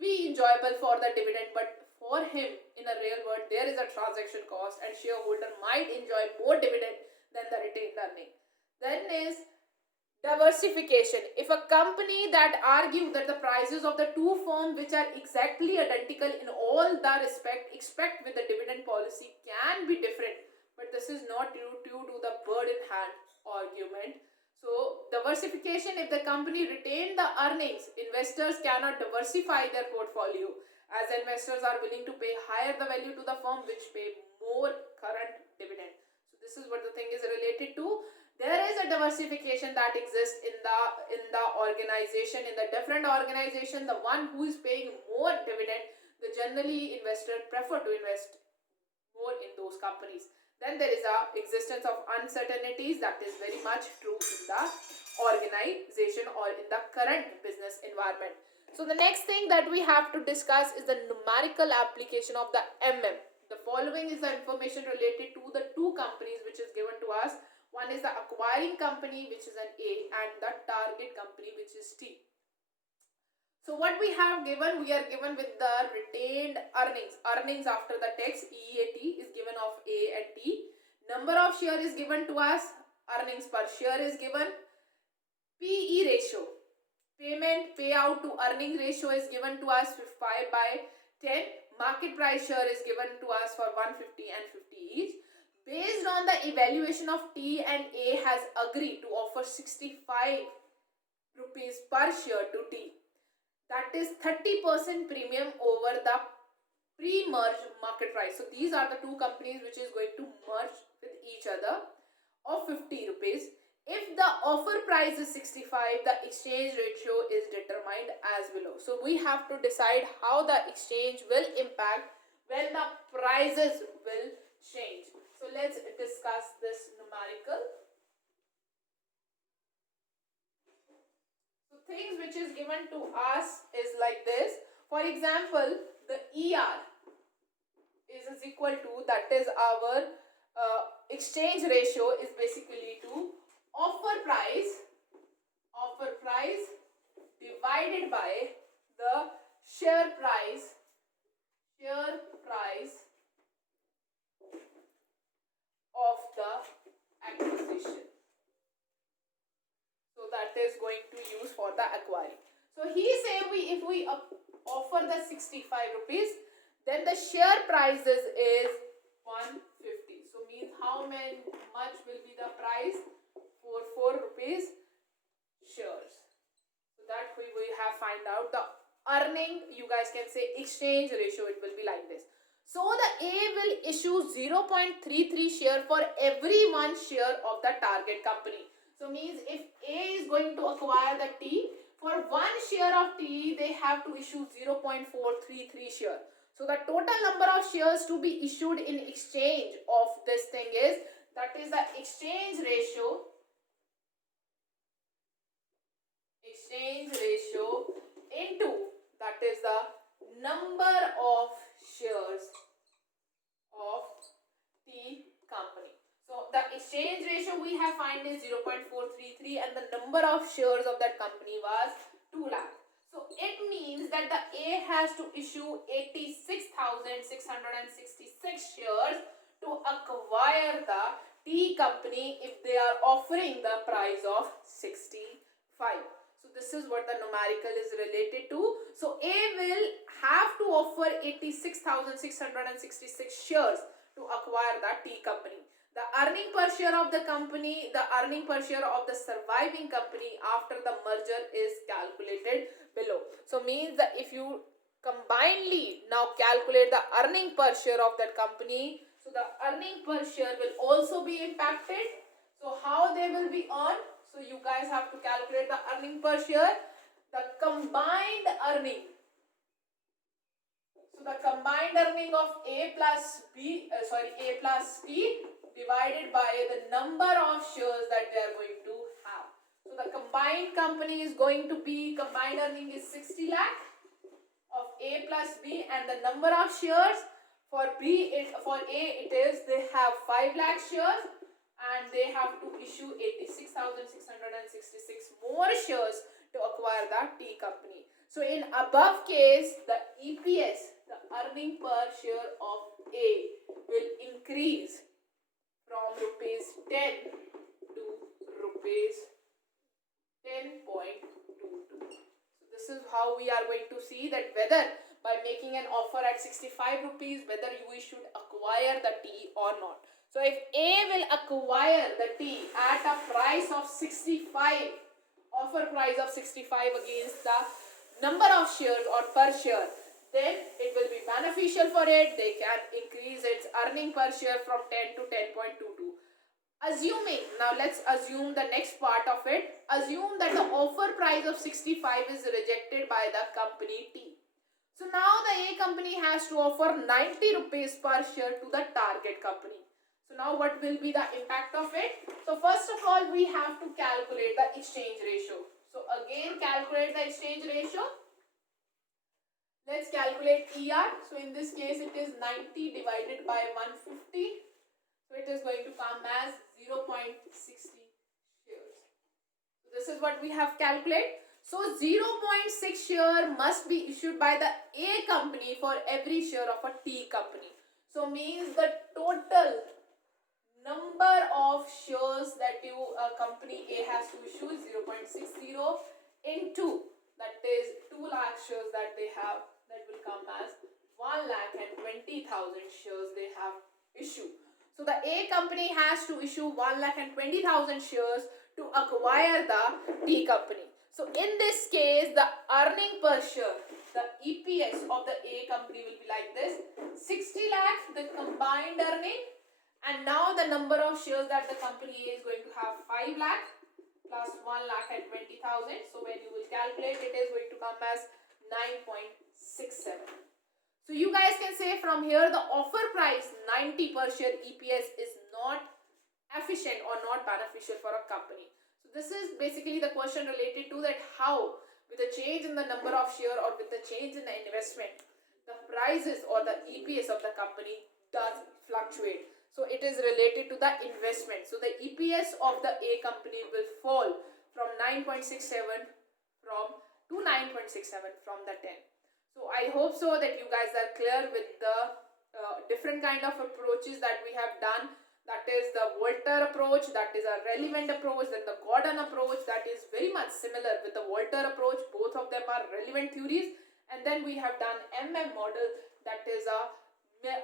be enjoyable for the dividend, but for him in a real world there is a transaction cost and shareholder might enjoy more dividend than the retained earning. Then is diversification. If a company that argue that the prices of the two firms which are exactly identical in all the respect expect with the dividend policy can be different, but this is not due to the bird in hand argument. So diversification, if the company retain the earnings, investors cannot diversify their portfolio as investors are willing to pay higher the value to the firm which pay more current dividend. So this is what the thing is related to. There is a diversification that exists in the organization, in the different organization. The one who is paying more dividend, the generally investor prefer to invest more in those companies. Then there is a existence of uncertainties that is very much true in the organization or in the current business environment. So the next thing that we have to discuss is the numerical application of the MM. The following is the information related to the two companies which is given to us. One is the acquiring company, which is an A, and the target company, which is T. So what we have given, we are given with the retained earnings. Earnings after the tax, EAT, is given of A and T. Number of share is given to us. Earnings per share is given. PE ratio, payment payout to earning ratio, is given to us 5/10. Market price share is given to us for 150 and 50 each. Based on the evaluation of T and A has agreed to offer 65 rupees per share to T. That is 30% premium over the pre-merge market price. So these are the two companies which is going to merge with each other of 50 rupees. If the offer price is 65, the exchange ratio is determined as below. So we have to decide how the exchange will impact when the prices will change. So let's discuss this numerical. So things which is given to us is like this. For example, the ER is equal to, that is our exchange ratio, is basically to offer price divided by the share price of the acquisition. So that is going to use for the acquiring. So he say if we offer the 65 rupees, then the share prices is 150. So means how much will be the price for 4 rupees shares. So that we have find out the earning, you guys can say exchange ratio, it will be like this. So the A will issue 0.33 share for every 1 share of the target company. So means if A is going to acquire the T, for 1 share of T, they have to issue 0.433 share. So the total number of shares to be issued in exchange of this thing is, that is the exchange ratio into, that is the number of shares of T company. So the exchange ratio we have find is 0.433 and the number of shares of that company was 2 lakh. So it means that the A has to issue 86,666 shares to acquire the T company if they are offering the price of 65. So this is what the numerical is related to. So A will have to offer 86,666 shares to acquire the T company. The earning per share of the company, the earning per share of the surviving company after the merger is calculated below. So means that if you combinedly now calculate the earning per share of that company, so the earning per share will also be impacted. So how they will be earned? So you guys have to calculate the earning per share, the combined earning. So the combined earning of A plus T divided by the number of shares that they are going to have. So the combined company is going to be, combined earning is 60 lakh of A plus B, and the number of shares for A it is, they have 5 lakh shares and they have to issue 86,666 more shares to acquire the T company. So in above case, the EPS, the earning per share of A, will increase from rupees 10 to rupees 10.22. So this is how we are going to see that whether by making an offer at 65 rupees, whether we should acquire the T or not. So if A will acquire the T at a price of 65, offer price of 65 against the number of shares or per share, then it will be beneficial for it. They can increase its earning per share from 10 to 10.22. Assuming, now let's assume the next part of it. Assume that the offer price of 65 is rejected by the company T. So now the A company has to offer 90 rupees per share to the target company. So now what will be the impact of it? So first of all, we have to calculate the exchange ratio. So again, calculate the exchange ratio. Let's calculate ER. So in this case, it is 90 divided by 150. So it is going to come as 0.60 shares. So this is what we have calculated. So 0.6 share must be issued by the A company for every share of a T company. So means the total number of shares that company A has to issue is 0.60 into, that is 2 lakh shares that they have, that will come as 1,20,000 shares they have issued. So the A company has to issue 1,20,000 shares to acquire the T company. So in this case, the earning per share, the EPS of the A company will be like this: 60 lakh, the combined earning, and now the number of shares that the company A is going to have 5 lakh plus 1,20,000. So when you will calculate, it is going to come as 9.67. So you guys can say from here the offer price 90 per share EPS is not efficient or not beneficial for a company. So this is basically the question related to that, how with the change in the number of share or with the change in the investment, the prices or the EPS of the company does fluctuate. So it is related to the investment. So the EPS of the A company will fall from 9.67 from to 9.67 from the 10. So I hope so that you guys are clear with the different kind of approaches that we have done. That is the Volter approach, that is a relevant approach, then the Gordon approach, that is very much similar with the Volter approach. Both of them are relevant theories. And then we have done MM model, that is a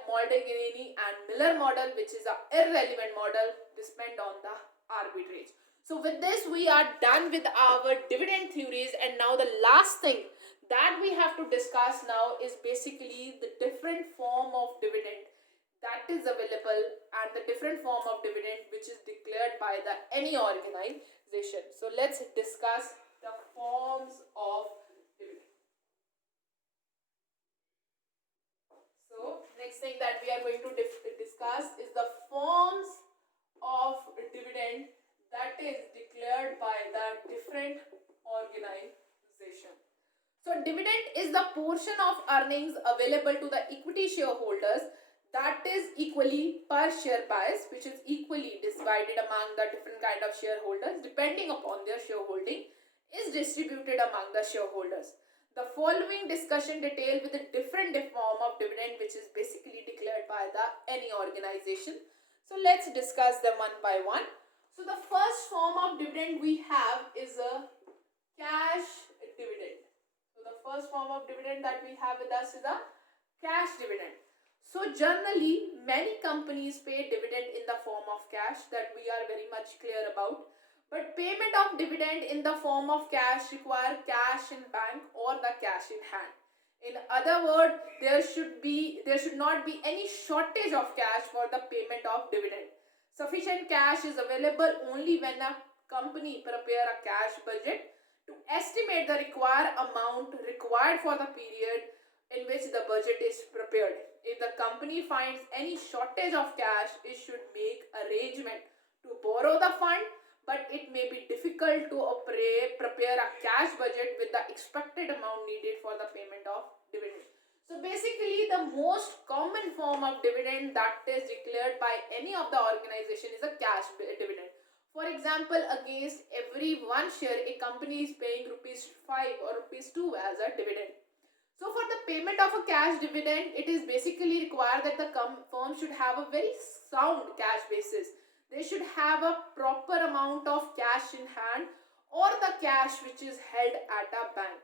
Moldegiani and Miller model, which is a irrelevant model, depend on the arbitrage. So with this, we are done with our dividend theories, and now the last thing that we have to discuss now is basically the different form of dividend that is available and the different form of dividend which is declared by the any organization. So let's discuss the forms of dividend. So next thing that we are going to discuss is the forms of dividend that is declared by the different organization. So dividend is the portion of earnings available to the equity shareholders that is equally per share bias, which is equally divided among the different kind of shareholders depending upon their shareholding, is distributed among the shareholders. The following discussion detail with a different form of dividend which is basically declared by the any organization. So let's discuss them one by one. So the first form of dividend we have is a cash dividend. So the first form of dividend that we have with us is a cash dividend. So generally, many companies pay dividend in the form of cash, that we are very much clear about. But payment of dividend in the form of cash require cash in bank or the cash in hand. In other words, there should not be any shortage of cash for the payment of dividend. Sufficient cash is available only when a company prepare a cash budget to estimate the required amount required for the period in which the budget is prepared. If the company finds any shortage of cash, it should make arrangement to borrow the fund, but it may be difficult to prepare a cash budget with the expected amount needed for the payment of dividend. So basically, the most common form of dividend that is declared by any of the organization is a cash dividend. For example, against every one share, a company is paying rupees 5 or rupees 2 as a dividend. So for the payment of a cash dividend, it is basically required that the firm should have a very sound cash basis. They should have a proper amount of cash in hand or the cash which is held at a bank.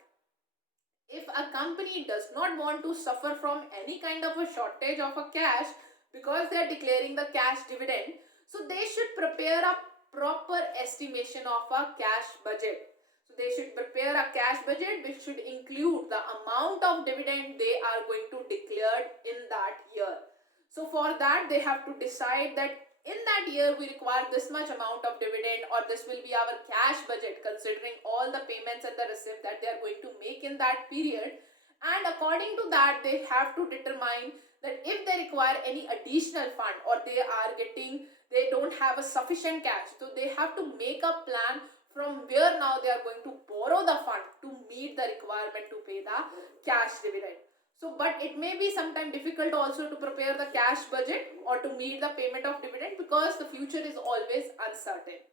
If a company does not want to suffer from any kind of a shortage of a cash because they are declaring the cash dividend, so they should prepare a proper estimation of a cash budget. So they should prepare a cash budget which should include the amount of dividend they are going to declare in that year. So for that, they have to decide that in that year we require this much amount of dividend, or this will be our cash budget considering all the payments and the receipt that they are going to make in that period. And according to that, they have to determine that if they require any additional fund or they don't have a sufficient cash, so they have to make a plan from where now they are going to borrow the fund to meet the requirement to pay the cash dividend. So, but it may be sometimes difficult also to prepare the cash budget or to meet the payment of dividend because the future is always uncertain.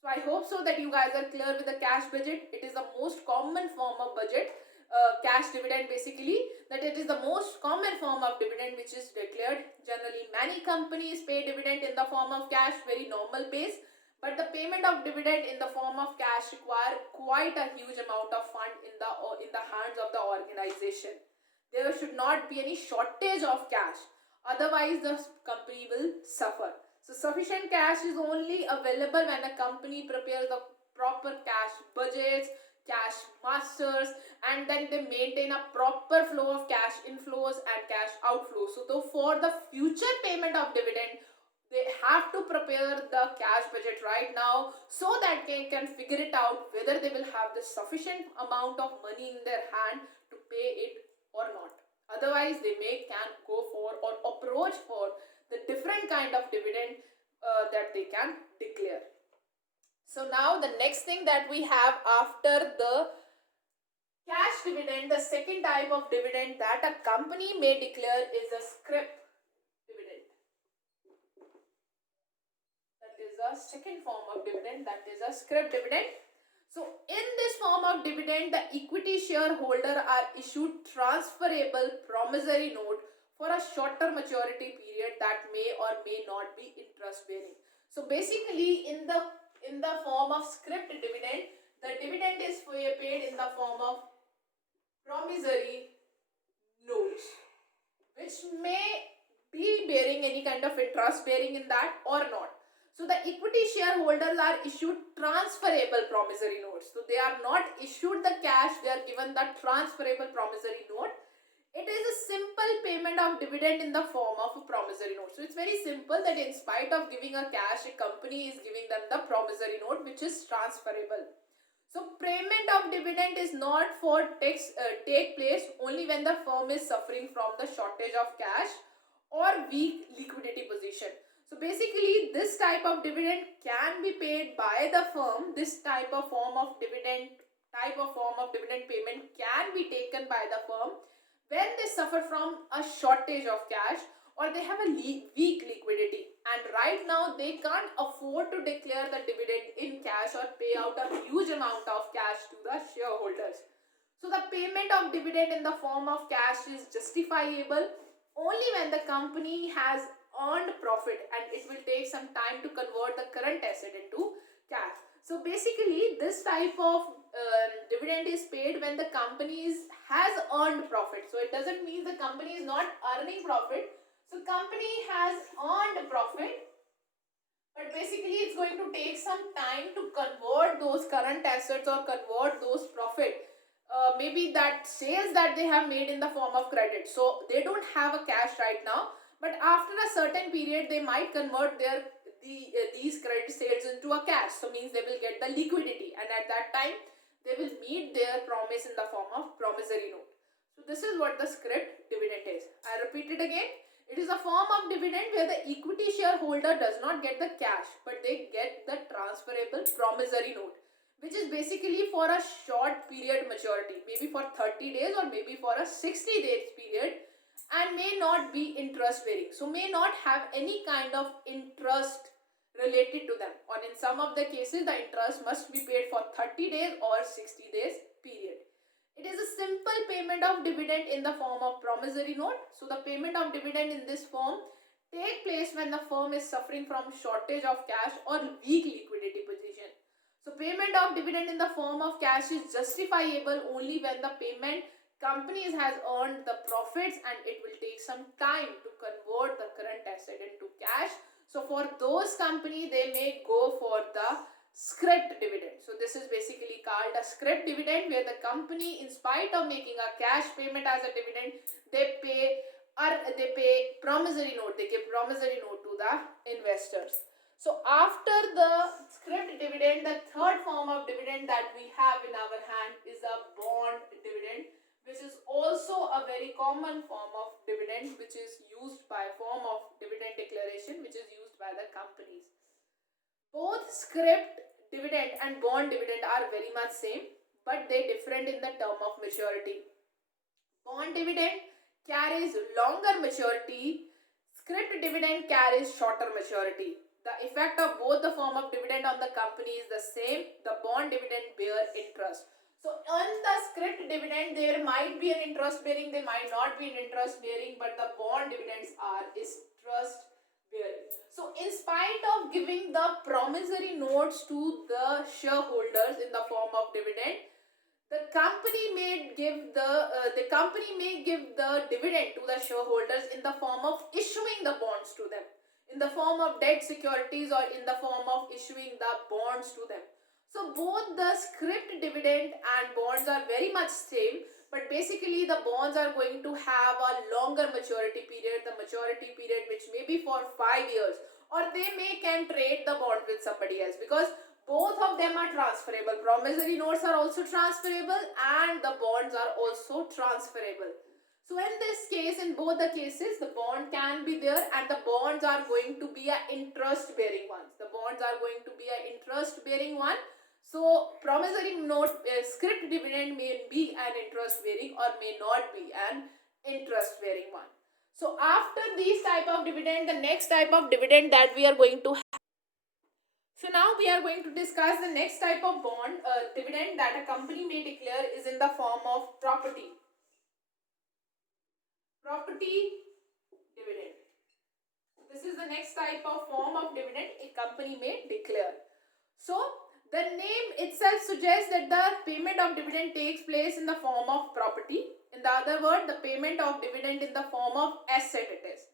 So I hope so that you guys are clear with the cash budget. It is the most common form of budget, cash dividend basically, that it is the most common form of dividend which is declared. Generally, many companies pay dividend in the form of cash, very normal base, but the payment of dividend in the form of cash require quite a huge amount of fund in the hands of the organization. There should not be any shortage of cash, otherwise the company will suffer. So sufficient cash is only available when a company prepares the proper cash budgets, cash masters, and then they maintain a proper flow of cash inflows and cash outflows. So for the future payment of dividend, they have to prepare the cash budget right now so that they can figure it out whether they will have the sufficient amount of money in their hand to pay it or not. Otherwise, they can go for or approach for the different kind of dividend that they can declare. So now the next thing that we have after the cash dividend, the second type of dividend that a company may declare is a scrip dividend. That is a second form of dividend, that is a scrip dividend. So in this form of dividend, the equity shareholder are issued transferable promissory note for a shorter maturity period that may or may not be interest bearing. So basically in the form of scrip dividend, the dividend is paid in the form of promissory notes, which may be bearing any kind of interest bearing in that or not. So the equity shareholders are issued transferable promissory notes. So they are not issued the cash, they are given the transferable promissory note. It is a simple payment of dividend in the form of a promissory note. So it's very simple that in spite of giving a cash, a company is giving them the promissory note which is transferable. So payment of dividend is not for take place only when the firm is suffering from the shortage of cash or weak liquidity position. So basically this type of dividend can be paid by the firm. This form of dividend payment can be taken by the firm when they suffer from a shortage of cash or they have a weak liquidity, and right now they can't afford to declare the dividend in cash or pay out a huge amount of cash to the shareholders. So the payment of dividend in the form of cash is justifiable only when the company has earned profit and it will take some time to convert the current asset into cash. So basically this type of dividend is paid when the company has earned profit. So it doesn't mean the company is not earning profit. So company has earned profit, but basically it's going to take some time to convert those current assets or convert those profit. Maybe that sales that they have made in the form of credit. So they don't have a cash right now, but after a certain period they might convert these credit sales into a cash. So means they will get the liquidity, and at that time they will meet their promise in the form of promissory note. So this is what the scrip dividend is. I repeat it again. It is a form of dividend where the equity shareholder does not get the cash, but they get the transferable promissory note, which is basically for a short period maturity, maybe for 30 days or maybe for a 60 days period, and may not be interest bearing. So may not have any kind of interest related to them, or in some of the cases the interest must be paid for 30 days or 60 days period. It is a simple payment of dividend in the form of promissory note. So the payment of dividend in this form take place when the firm is suffering from shortage of cash or weak liquidity position. So payment of dividend in the form of cash is justifiable only when the payment companies has earned the profits and it will take some time to convert the current asset into cash. So for those companies, they may go for the scrip dividend. So this is basically called a scrip dividend, where the company, in spite of making a cash payment as a dividend, they pay promissory note. They give promissory note to the investors. So after the scrip dividend, the third form of dividend that we have in our hand is a bond dividend, which is also a very common form of dividend, which is used by form of dividend declaration, which is used by the companies. Both scrip dividend and bond dividend are very much same, but they different in the term of maturity. Bond dividend carries longer maturity, script dividend carries shorter maturity. The effect of both the form of dividend on the company is the same. The bond dividend bear interest. So on the script dividend, there might be an interest bearing, there might not be an interest bearing, but the bond dividends are interest bearing. So in spite of giving the promissory notes to the shareholders in the form of dividend, the company may give the dividend to the shareholders in the form of issuing the bonds to them, in the form of debt securities, or in the form of issuing the bonds to them. So both the script dividend and bonds are very much same, but basically the bonds are going to have a longer maturity period, the maturity period which may be for 5 years, or they may can trade the bond with somebody else, because both of them are transferable. Promissory notes are also transferable and the bonds are also transferable. So in this case, in both the cases, the bond can be there and the bonds are going to be an interest bearing ones. The bonds are going to be an interest bearing one. So promissory note script dividend may be an interest bearing or may not be an interest bearing one. So after these type of dividend, the next type of dividend that we are going to have. So now we are going to discuss the next type of bond dividend that a company may declare is in the form of property. Property dividend. This is the next type of form of dividend a company may declare. So the name itself suggests that the payment of dividend takes place in the form of property. In the other word, the payment of dividend in the form of asset it is.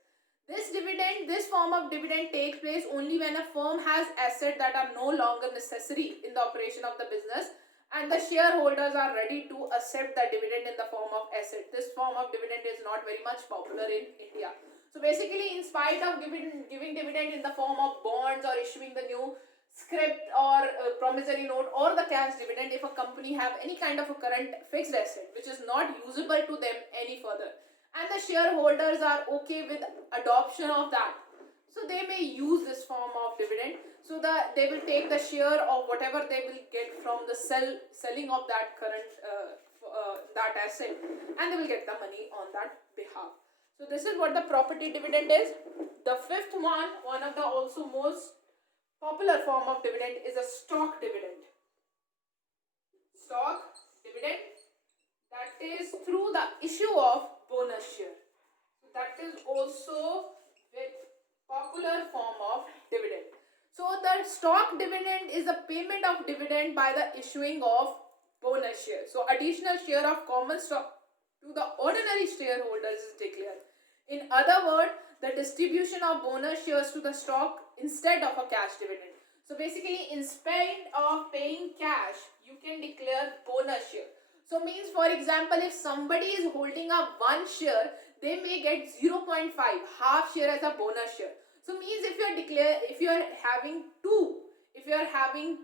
This form of dividend takes place only when a firm has assets that are no longer necessary in the operation of the business and the shareholders are ready to accept the dividend in the form of asset. This form of dividend is not very much popular in India. So basically, in spite of giving dividend in the form of bonds or issuing the new script or promissory note or the cash dividend, if a company have any kind of a current fixed asset which is not usable to them any further, and the shareholders are okay with adoption of that, so they may use this form of dividend, so that they will take the share of whatever they will get from the selling of that current that asset, and they will get the money on that behalf. So this is what the property dividend is. The fifth one of the also most popular form of dividend, is a stock dividend. Stock dividend, that is through the issue of bonus share. So that is also a popular form of dividend. So the stock dividend is a payment of dividend by the issuing of bonus share. So additional share of common stock to the ordinary shareholders is declared. In other words, the distribution of bonus shares to the stock instead of a cash dividend. So basically, instead of paying cash, you can declare bonus share. So means, for example, if somebody is holding up 1 share, they may get 0.5 half share as a bonus share. So means if you are having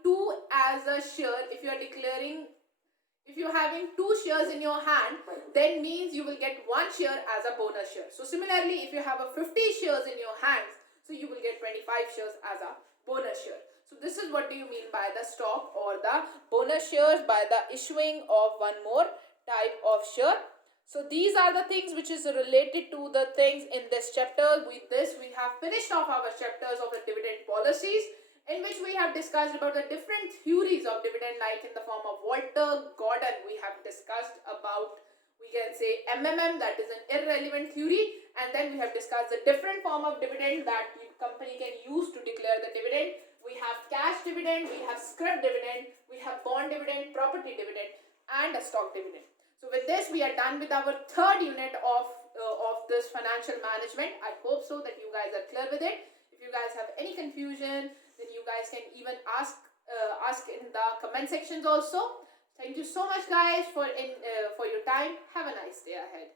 two as a share, if you are having 2 shares in your hand, then means you will get 1 share as a bonus share. So similarly, if you have a 50 shares in your hands, so you will get 25 shares as a bonus share. So this is what do you mean by the stock or the bonus shares, by the issuing of one more type of share. So these are the things which is related to the things in this chapter. With this, we have finished off our chapters of the dividend policies, in which we have discussed about the different theories of dividend, like in the form of Walter Gordon. We have discussed about, we can say, MMM, that is an irrelevant theory, and then we have discussed the different form of dividend that the company can use to declare the dividend. We have cash dividend, we have scrip dividend, we have bond dividend, property dividend, and a stock dividend. So with this, we are done with our third unit of this financial management. I hope so that you guys are clear with it. If you guys have any confusion, then you guys can even ask in the comment sections also. Thank you so much, guys, for your time. Have a nice day ahead.